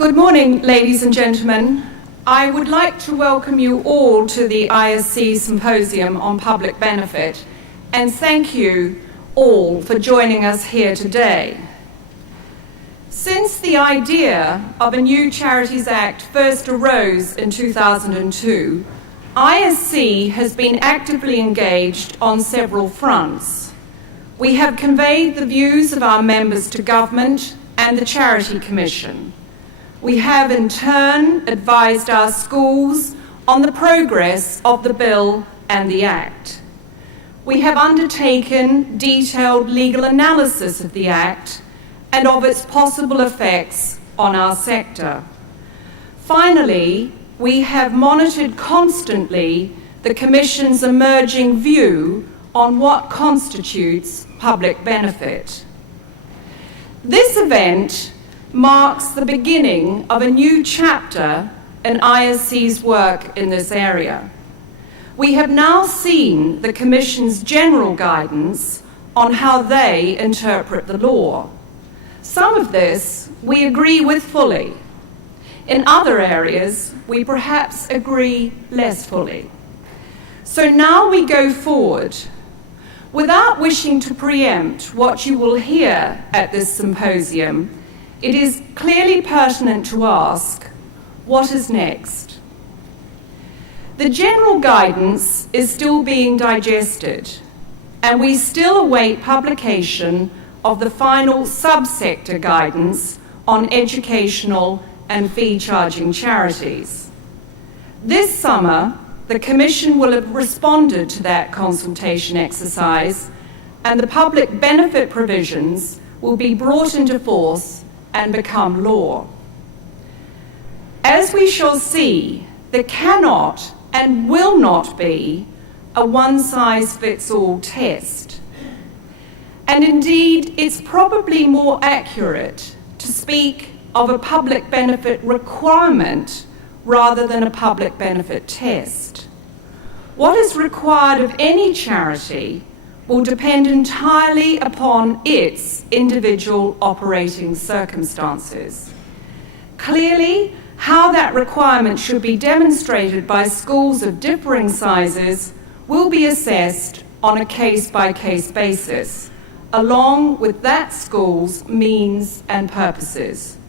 Good morning, ladies and gentlemen. I would like to welcome you all to the ISC Symposium on Public Benefit, and thank you all for joining us here today. Since the idea of a new Charities Act first arose in 2002, ISC has been actively engaged on several fronts. We have conveyed the views of our members to government and the Charity Commission. We have in turn advised our schools on the progress of the bill and the Act. We have undertaken detailed legal analysis of the Act and of its possible effects on our sector. Finally, we have monitored constantly the Commission's emerging view on what constitutes public benefit. This event marks the beginning of a new chapter in ISC's work in this area. We have now seen the Commission's general guidance on how they interpret the law. Some of this we agree with fully. In other areas, we perhaps agree less fully. So now we go forward. Without wishing to preempt what you will hear at this symposium, it is clearly pertinent to ask, what is next? The general guidance is still being digested, and we still await publication of the final subsector guidance on educational and fee-charging charities. This summer, the Commission will have responded to that consultation exercise, and the public benefit provisions will be brought into force and become law. As we shall see, there cannot and will not be a one-size-fits-all test. And indeed, it's probably more accurate to speak of a public benefit requirement rather than a public benefit test. What is required of any charity will depend entirely upon its individual operating circumstances. Clearly, how that requirement should be demonstrated by schools of differing sizes will be assessed on a case-by-case basis, along with that school's means and purposes.